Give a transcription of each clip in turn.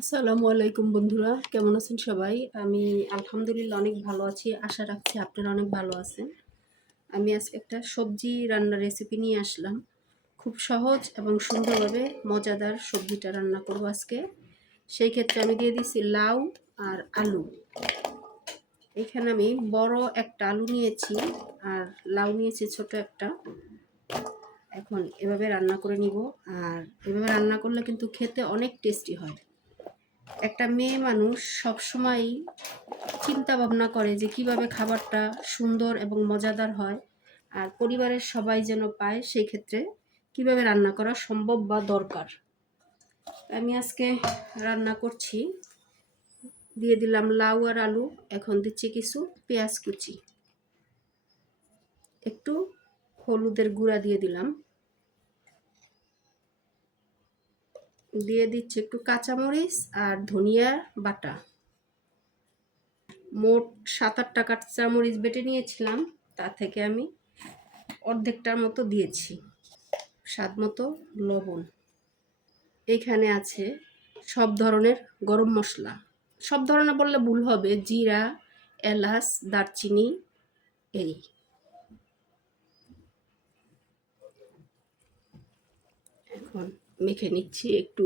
আসসালামু আলাইকুম বন্ধুরা, কেমন আছেন সবাই? আমি আলহামদুলিল্লাহ অনেক ভালো আছি। আশা রাখছি আপনারা অনেক ভালো আছেন। আমি আজকে একটা সবজি রান্নার রেসিপি নিয়ে আসলাম। খুব সহজ এবং সুন্দরভাবে মজাদার সবজিটা রান্না করব আজকে। সেই ক্ষেত্রে আমি দিয়ে দিচ্ছি লাউ আর আলু। এখানে আমি বড় একটা আলু নিয়েছি আর লাউ নিয়েছি ছোট একটা। এখন এভাবে রান্না করে নিব। আর এভাবে রান্না করলে কিন্তু খেতে অনেক টেস্টি হয়। একটা মেয়ে মানুষ সবসময় চিন্তা ভাবনা করে যে কিভাবে খাবারটা সুন্দর এবং মজাদার হয় আর পরিবারের সবাই যেন পায়, সেই ক্ষেত্রে কিভাবে রান্না করা সম্ভব বা দরকার। আমি আজকে রান্না করছি। দিয়ে দিলাম লাউ আর আলু, এখন দিচ্ছি কিছু পেঁয়াজ কুচি, একটু হলুদের গুঁড়া দিয়ে দিলাম, দিয়ে দিচ্ছি একটু কাঁচামরিচ আর ধনিয়া বাটা। মোট 7-8টা কাঁচামরিচ বেটে নিয়েছিলাম, তা থেকে আমি অর্ধেকটার মতো দিয়েছি। স্বাদ মতো লবণ। এখানে আছে সব ধরনের গরম মশলা, সব ধরনের বললে ভুল হবে, জিরা, এলাচ, দারচিনি এই। এখন মেখে নিচ্ছি, একটু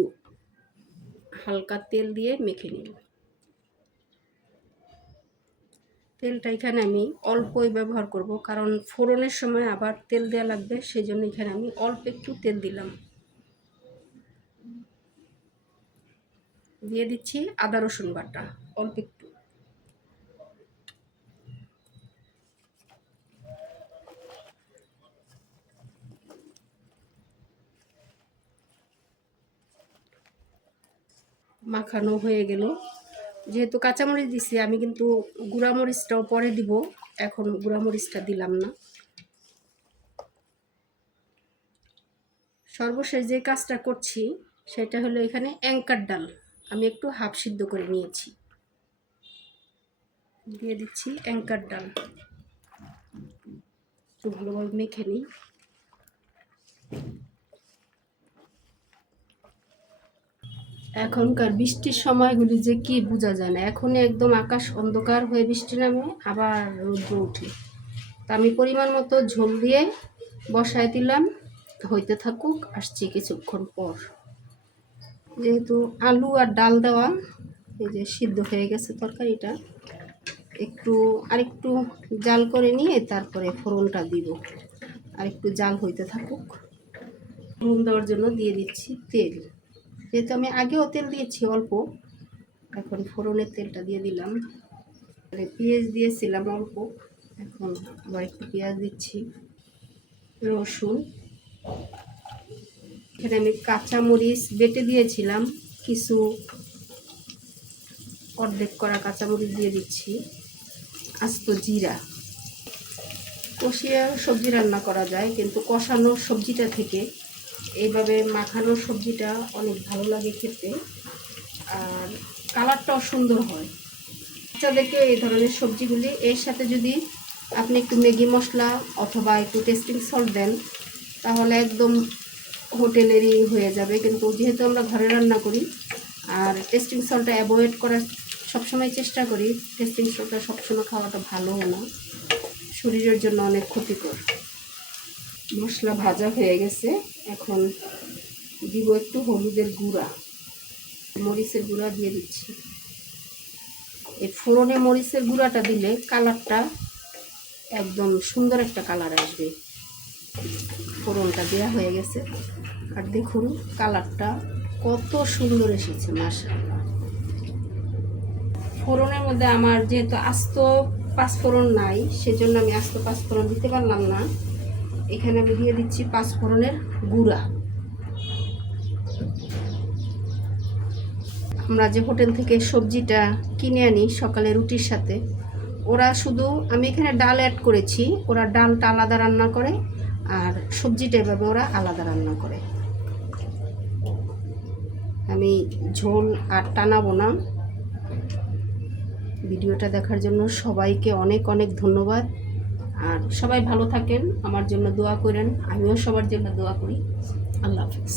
হালকা তেল দিয়ে মেখে নিব। তেলটা এখানে আমি অল্পই ব্যবহার করব, কারণ ফোড়নের সময় আবার তেল দেওয়া লাগবে, সেই জন্য এখানে আমি অল্প একটু তেল দিলাম। দিয়ে দিচ্ছি আদা রসুন বাটা অল্প একটু। মাখানো হয়ে গেল। যেহেতু কাঁচামরিচ দিছি, আমি কিন্তু গুঁড়ামরিচটাও পরে দিব, এখন গুঁড়ামরিচটা দিলাম না। সর্বশেষ যে কাজটা করছি সেটা হলো, এখানে অ্যাঙ্কার ডাল আমি একটু হাফ সিদ্ধ করে নিয়েছি, দিয়ে দিচ্ছি অ্যাঙ্কার ডাল। একটু ভালোভাবে মেখে নিই। এখনকার বৃষ্টির সময়গুলি যে কি বোঝা যায় না, এখনই একদম আকাশ অন্ধকার হয়ে বৃষ্টি নামে, আবার রৌদ্র ওঠে। তা আমি পরিমাণ মতো ঝোল দিয়ে বসায় দিলাম, হইতে থাকুক, আসছি কিছুক্ষণ পর। যেহেতু আলু আর ডাল দেওয়া, এই যে সিদ্ধ হয়ে গেছে তরকারিটা, আরেকটু জাল করে নিয়ে তারপরে ফোড়নটা দিব। আরেকটু জাল হইতে থাকুক। ফোড়ন দেওয়ার জন্য দিয়ে দিচ্ছি তেল। যেহেতু আমি আগেও তেল দিয়েছি অল্প, এখন ফোড়নের তেলটা দিয়ে দিলাম। পেঁয়াজ দিয়েছিলাম অল্প, এখন আবার একটু পেঁয়াজ দিচ্ছি, রসুন। এখানে আমি কাঁচামরিচ বেটে দিয়েছিলাম, কিছু অর্ধেক করা কাঁচামরিচ দিয়ে দিচ্ছি, আস্ত জিরা। কষিয়ে সবজি রান্না করা যায়, কিন্তু কষানো সবজিটা থেকে এইভাবে মাখানো সবজিটা অনেক ভালো লাগে খেতে, আর কালারটাও সুন্দর হয়। বাচ্চাদেরকে এই ধরনের সবজিগুলি, এর সাথে যদি আপনি একটু ম্যাগি মশলা অথবা একটু টেস্টিং সল্ট দেন, তাহলে একদম হোটেলেরই হয়ে যাবে। কিন্তু যেহেতু আমরা ঘরে রান্না করি আর টেস্টিং সল্টটা অ্যাভয়েড করার সবসময় চেষ্টা করি, টেস্টিং সল্টটা সবসময় খাওয়াটা ভালোও না, শরীরের জন্য অনেক ক্ষতিকর। মশলা ভাজা হয়ে গেছে, এখন দিব একটু হলুদের গুঁড়া, মরিচের গুঁড়া দিয়ে দিচ্ছি। এই ফোড়নে মরিচের গুঁড়াটা দিলে কালারটা একদম সুন্দর একটা কালার আসবে। ফোড়নটা দেওয়া হয়ে গেছে, আর দেখুন কালারটা কত সুন্দর এসেছে, মাশাআল্লাহ। ফোড়নের মধ্যে আমার যেহেতু আস্ত পাঁচফোড়ন নাই, সেজন্য আমি আস্ত পাঁচফোড়ন দিতে পারলাম না। এখানে আমি দিয়ে দিচ্ছি পাঁচফোড়নের গুঁড়া। আমরা যে হোটেল থেকে সবজিটা কিনে আনি সকালে রুটির সাথে, ওরা শুধু, আমি এখানে ডাল অ্যাড করেছি, ওরা ডালটা আলাদা রান্না করে আর সবজিটা এভাবে ওরা আলাদা রান্না করে। আমি ঝোল আর টানাবো না। ভিডিওটা দেখার জন্য সবাইকে অনেক অনেক ধন্যবাদ। আর সবাই ভালো থাকেন, আমার জন্য দোয়া করেন, আমিও সবার জন্য দোয়া করি। আল্লাহ হাফেজ।